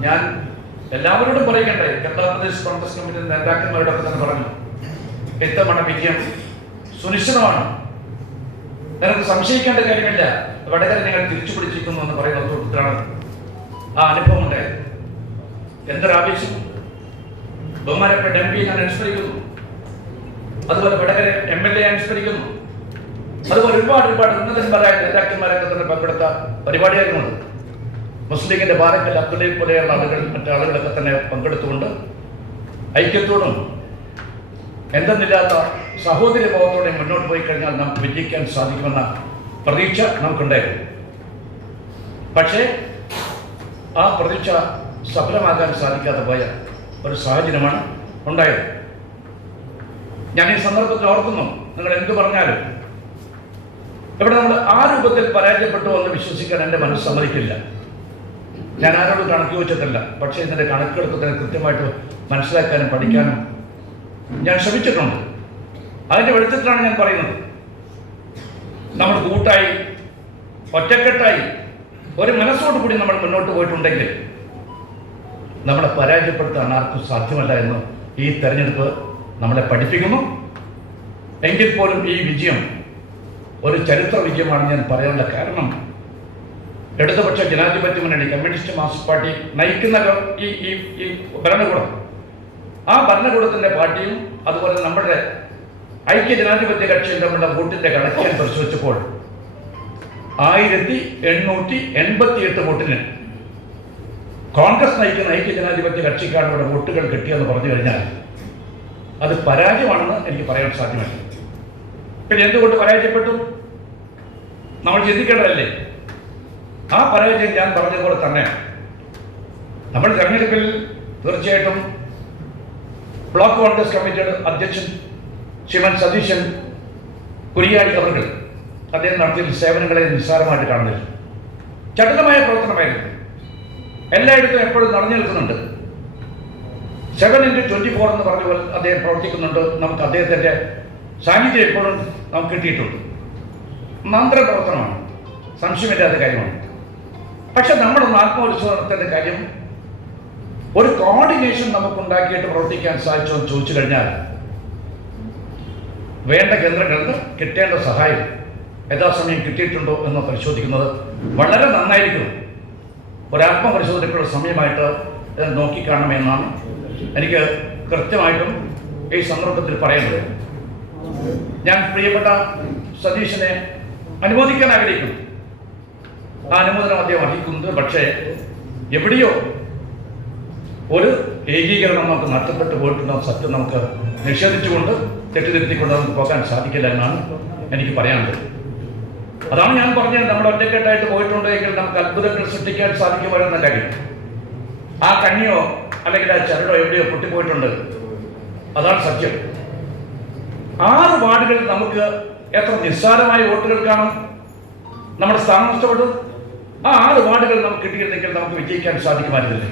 ഞാൻ എല്ലാവരോടും പറയണ്ടേ കേരള പ്രദേശ് കോൺഗ്രസ് കമ്മിറ്റി നേതാക്കന്മാരോടൊക്കെ തന്നെ പറഞ്ഞു. ഇത്തവണ വിജയം. സുനിശ്ചിതമാണ്. നിങ്ങൾക്ക് സംശയിക്കേണ്ട കാര്യമില്ല. വടകര നിങ്ങൾ തിരിച്ചു പിടിച്ചിരിക്കുന്നു എന്ന് പറയുന്ന ഉത്തരാണ് ആ അനുഭവം ഉണ്ടായത്. എന്തൊരാവേശം ബഹുമാനപ്പെട്ട എം പി ഞാൻ അനുസ്മരിക്കുന്നു. അതുപോലെ വടകര എം എൽ എ അനുസ്മരിക്കുന്നു. അതുപോലെ ഒരുപാട് ഒരുപാട് ഉന്നതന്മാരായ നേതാക്കന്മാരൊക്കെ തന്നെ പങ്കെടുത്ത പരിപാടിയായിരുന്നു അത്. മുസ്ലിം ലീഗിന്റെ ബാരക്കൽ അബ്ദുള്ളയെ പോലെയുള്ള ആളുകൾ മറ്റു ആളുകളൊക്കെ തന്നെ പങ്കെടുത്തുകൊണ്ട് ഐക്യത്തോടും എന്തെന്നില്ലാത്ത സഹോദര ഭാവത്തോടെ മുന്നോട്ട് പോയി കഴിഞ്ഞാൽ നമുക്ക് വിജയിക്കാൻ സാധിക്കുമെന്ന പ്രതീക്ഷ നമുക്കുണ്ടായിരുന്നു. പക്ഷേ ആ പ്രതീക്ഷ സഫലമാകാൻ സാധിക്കാതെ പോയ ഒരു സാഹചര്യമാണ് ഉണ്ടായത്. ഞാൻ ഈ സന്ദർഭത്തിൽ ഓർക്കുന്നു നിങ്ങൾ എന്ത് പറഞ്ഞാലും. ഇവിടെ നമ്മൾ ആ രൂപത്തിൽ പരാജയപ്പെട്ടു എന്ന് വിശ്വസിക്കാൻ എന്റെ മനസ്സ് സമ്മതിക്കില്ല. ഞാൻ ആരോടും കണക്ക് ചോദിച്ചിട്ടില്ല പക്ഷേ ഇതിന്റെ കണക്കെടുത്തതിനെ കൃത്യമായിട്ട് മനസ്സിലാക്കാനും പഠിക്കാനും ഞാൻ ശ്രമിച്ചിട്ടുണ്ട്. അതിന്റെ വെളിച്ചത്തിലാണ് ഞാൻ പറയുന്നത്. നമ്മൾ കൂട്ടായി ഒറ്റക്കെട്ടായി ഒരു മനസ്സോട് കൂടി നമ്മൾ മുന്നോട്ട് പോയിട്ടുണ്ടെങ്കിൽ നമ്മളെ പരാജയപ്പെടുത്താൻ ആർക്കും സാധ്യമല്ല എന്ന് ഈ തെരഞ്ഞെടുപ്പ് നമ്മളെ പഠിപ്പിക്കുന്നു. എങ്കിൽ പോലും ഈ വിജയം ഒരു ചരിത്ര വിജയമാണ് ഞാൻ പറയാനുള്ള കാരണം ഇടതുപക്ഷ ജനാധിപത്യ മുന്നണി കമ്മ്യൂണിസ്റ്റ് മാർക്സിസ്റ്റ് പാർട്ടി നയിക്കുന്ന ഈ ഈ ഈ ഭരണകൂടം. ആ ഭരണകൂടത്തിന്റെ പാർട്ടിയും അതുപോലെ നമ്മുടെ ഐക്യ ജനാധിപത്യ കക്ഷിയും തമ്മിലുള്ള വോട്ടിന്റെ കണക്ക് ഞാൻ പരിശോധിച്ചപ്പോൾ ആയിരത്തി എണ്ണൂറ്റി എൺപത്തി എട്ട് വോട്ടിന് കോൺഗ്രസ് നയിക്കുന്ന ഐക്യ ജനാധിപത്യ കക്ഷിക്കാണ് ഇവിടെ വോട്ടുകൾ കിട്ടിയെന്ന് പറഞ്ഞു കഴിഞ്ഞാൽ അത് പരാജയമാണെന്ന് എനിക്ക് പറയാൻ സാധ്യമല്ല. പിന്നെ എന്തുകൊണ്ട് പരാജയപ്പെട്ടു? നമ്മൾ ചിന്തിക്കേണ്ടതല്ലേ? ആ പരാജയം ഞാൻ പറഞ്ഞതുപോലെ തന്നെ നമ്മൾ തെരഞ്ഞെടുപ്പിൽ തീർച്ചയായിട്ടും ബ്ലോക്ക് കോൺഗ്രസ് കമ്മിറ്റിയുടെ അധ്യക്ഷൻ ശ്രീമൻ സതീശൻ കുരിയാടി അവർ അദ്ദേഹം നടത്തിയ സേവനങ്ങളെ നിസ്സാരമായിട്ട് കാണുന്നില്ല. ചടുലമായ പ്രവർത്തനമായിരുന്നു. എല്ലായിടത്തും എപ്പോഴും നിറഞ്ഞു നിൽക്കുന്നുണ്ട്. സെവൻ ഇന്റു ട്വന്റി ഫോർ എന്ന് പറഞ്ഞ പോലെ അദ്ദേഹം പ്രവർത്തിക്കുന്നുണ്ട്. നമുക്ക് അദ്ദേഹത്തിന്റെ സാന്നിധ്യം എപ്പോഴും നമുക്ക് കിട്ടിയിട്ടുണ്ട്. മന്ത്രപ്രവർത്തനമാണ്. സംശയമില്ലാത്ത കാര്യമാണ്. പക്ഷെ നമ്മളൊന്ന് ആത്മവിശ്വാസത്തിന്റെ കാര്യം ഒരു കോർഡിനേഷൻ നമുക്ക് ഉണ്ടാക്കിയിട്ട് പ്രവർത്തിക്കാൻ സാധിച്ചോ എന്ന് ചോദിച്ചു കഴിഞ്ഞാൽ വേണ്ട കേന്ദ്രങ്ങൾക്ക് കിട്ടേണ്ട സഹായം യഥാസമയം കിട്ടിയിട്ടുണ്ടോ എന്ന് പരിശോധിക്കുന്നത് വളരെ നന്നായിരിക്കും. ഒരാത്മപരിശോധനയ്ക്കുള്ള സമയമായിട്ട് ഇത് നോക്കിക്കാണണമെന്നാണ് എനിക്ക് കൃത്യമായിട്ടും ഈ സന്ദർഭത്തിൽ പറയുന്നത്. ഞാൻ പ്രിയപ്പെട്ട സതീശനെ അനുമോദിക്കാൻ ആഗ്രഹിക്കുന്നു. അനുമോദനം അദ്ദേഹം അർഹിക്കുന്നത് പക്ഷേ എവിടെയോ ഒരു ഏകീകരണം നമുക്ക് നഷ്ടപ്പെട്ടു പോയിട്ടുള്ള സത്യം നമുക്ക് നിഷേധിച്ചുകൊണ്ട് തെറ്റിദ്ധരുത്തിക്കൊണ്ട് നമുക്ക് പോകാൻ സാധിക്കില്ല എന്നാണ് എനിക്ക് പറയാനുള്ളത്. അതാണ് ഞാൻ പറഞ്ഞത്. നമ്മൾ ഒറ്റക്കെട്ടായിട്ട് പോയിട്ടുണ്ടെങ്കിൽ നമുക്ക് അത്ഭുതങ്ങൾ സൃഷ്ടിക്കാൻ സാധിക്കുമോ കാര്യം. ആ കണ്ണിയോ അല്ലെങ്കിൽ ആ ചരടോ എവിടെയോ പൊട്ടിപ്പോയിട്ടുണ്ട്. അതാണ് സത്യം. ആറ് വാർഡുകളിൽ നമുക്ക് എത്ര നിസ്സാരമായ വോട്ടുകൾക്കാണ് നമ്മുടെ സ്ഥാനം നഷ്ടപ്പെട്ടത് ആ ആറ് വാർഡുകൾ നമുക്ക് കിട്ടിയിരുന്നെങ്കിൽ നമുക്ക് വിജയിക്കാൻ സാധിക്കുമായിരുന്നില്ലേ?